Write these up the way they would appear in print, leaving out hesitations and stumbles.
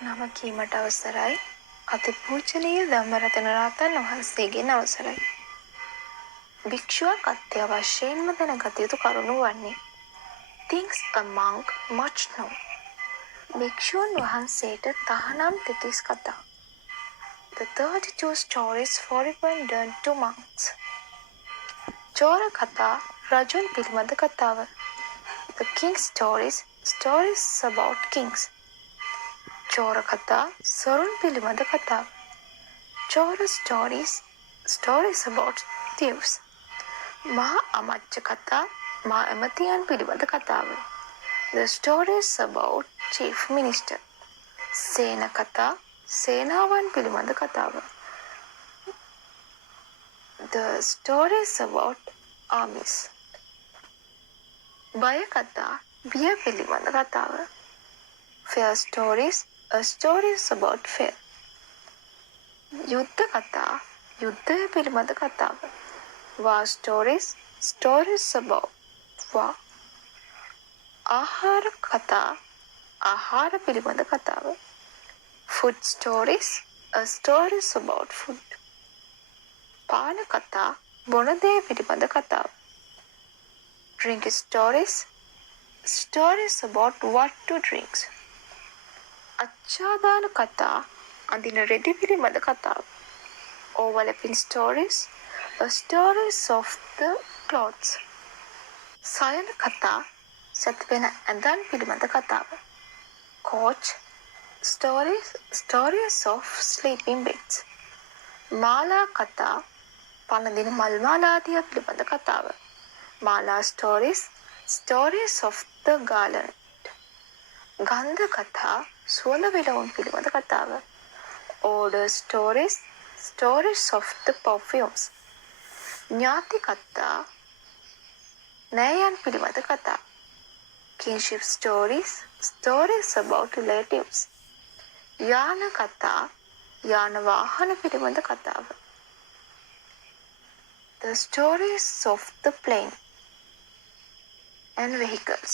නම කීමට අවසරයි. අතිපූජනීය ධම්මරතන රහතන් වහන්සේගෙන් අවසරයි. භික්ෂුවක් අත්‍යවශ්‍යයෙන්ම දැනගත යුතු කරුණු වන්නේ things a monk must know. භික්ෂුන් වහන්සේට තහනම් 33 කතා. The 32 stories correspond to monks. චෝර කතා රජුන් පිළිබඳ කතාව. The King's stories about kings. චෝර කතා සොරුන් පිළිබඳ කතාව. චෝර stories about thieves. මහා අමච්ච කතා මහා ඇමතියන් පිළිබඳ කතාව. The stories about chief minister. සේන කතා සේනාවන් පිළිබඳ කතාව. The stories about armies. බය කතා බිය පිළිබඳ කතාව. Fear stories about fear. යුද්ධ කතා යුද්ධය පිළිබඳ කතාව. War stories about war. ආහාර කතා ආහාර පිළිබඳ කතාව. Food stories about food. පාන කතා බොන දේ පිළිබඳ කතාව. Drink stories about what to drink. අච්ඡාදාන කතා අඳින රෙදි පිළිබඳ කතාව. Overlapping stories of the clothes. සයන කතා සැතපෙන ඇඳන් පිළිබඳ කතාව. Coach stories of sleeping beds. මාලා කතා පළඳින මල් මාලාදිය පිළිබඳ කතාව. මාලා stories of the garland. ගන්ධ කතා සුවඳ විලවුන් පිළිබඳ කතාව. Odor stories of the perfumes. ඥාති කතා නෑයන් පිළිබඳ කතා. Kinship stories about relatives. යාන කතා යාන වාහන පිළිබඳ කතාව. The stories of the plane and vehicles.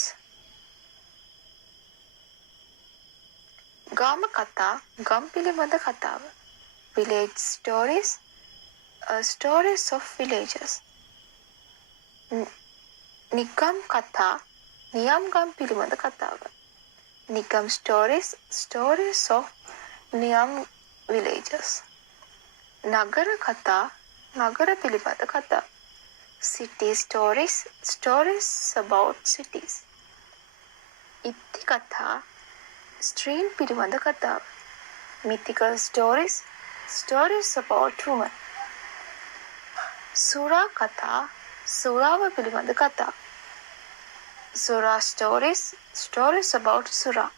ගාම කතා ගම් පිළිබඳ කතාව. Village stories of villages. නිකම් කතා නියම් ගම් පිළිබඳ කතාව. නිකම් stories of නියම් villages. නගර කතා නගර පිළිබඳ කතා. City stories about cities. ඉත්ති කතා ස්ත්‍රීන් පිළිබඳ කතාව. Mythical stories about women. සුරා කතා සුරාව පිළිබඳ කතා. සුරා stories about සුරා.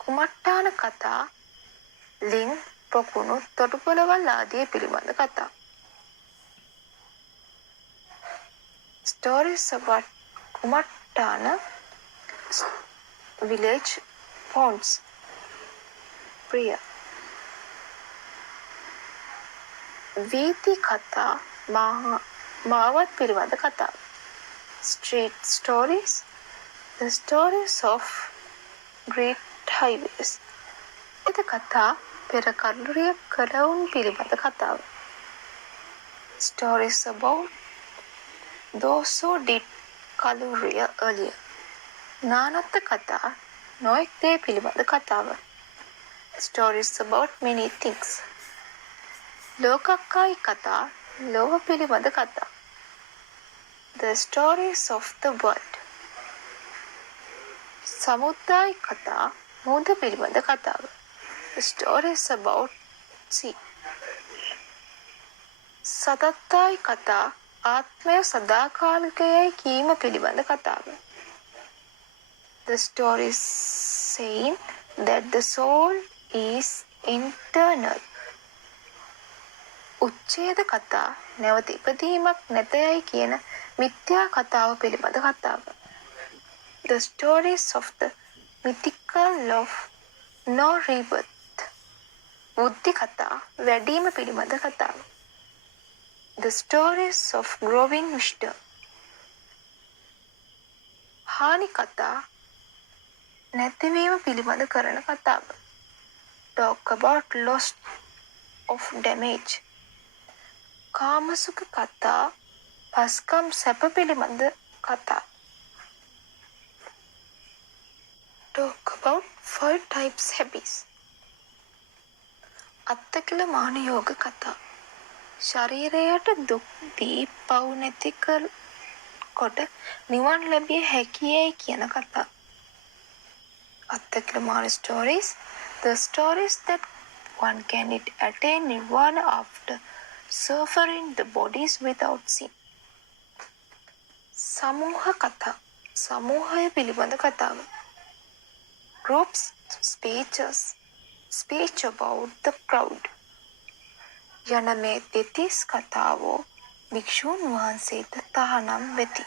කුමට්ටාන කතා ලින් පොකුණු තොටුපළවල් ආදී පිළිබඳ කතා. Stories about කුමට්ටාන village ponds. ප්‍රිය වීථි කතා මාවත් පිළිබඳ කතාව. Street the stories of great highways. එත කතා පෙර කළුරිය කළවුන් පිළිබඳ කතාව. Stories about those who did කළුරිය earlier. නානත්ත කතා නොයෙක් දේ පිළිබඳ කතාව. Stories about many things. ලෝකක්කායි කතා ලෝක පිළිබඳ කතා. The stories of the world. සමුද්‍රායි කතා මුහුද පිළිබඳ කතාව. The stories about sea. සතත්තායි කතා ආත්මය සදාකාලිකයයි කීම පිළිබඳ කතාව. The stories saying that the soul is eternal. උච්ඡේද කතා නැවත ඉපදීමක් නැතයයි කියන මිත්‍යා කතාව පිළිබඳ කතාව. The stories of the mythical of no rebirth. බුද්ධි කතා වැඩිම පිළිබඳ කතාව. The stories of growing wisdom. හානි කතා නැතිවීම පිළිබඳ කරන කතාව. Talk about loss of damage. කාමසුඛ කතා, පස්කම් සැප පිළිබඳ කතා. Talk about 5 types habits. අත්තකිල මාන යෝග කතා. ශරීරයට දුක් දී පව් නැති කොට නිවන් ලැබිය හැකියයි කියන කතා. අත්තකිල මාන stories. The stories that one can attain nirvana after suffering the bodies without sin. සමූහ කතා. සමූහය පිළිබඳ කතාව. Groups speeches. Speech about the crowd. යන මේ දෙතිස් කතාවෝ භික්ෂූන් වහන්සේට තහනම් වෙති.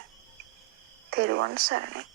තෙරුවන් සරණයි.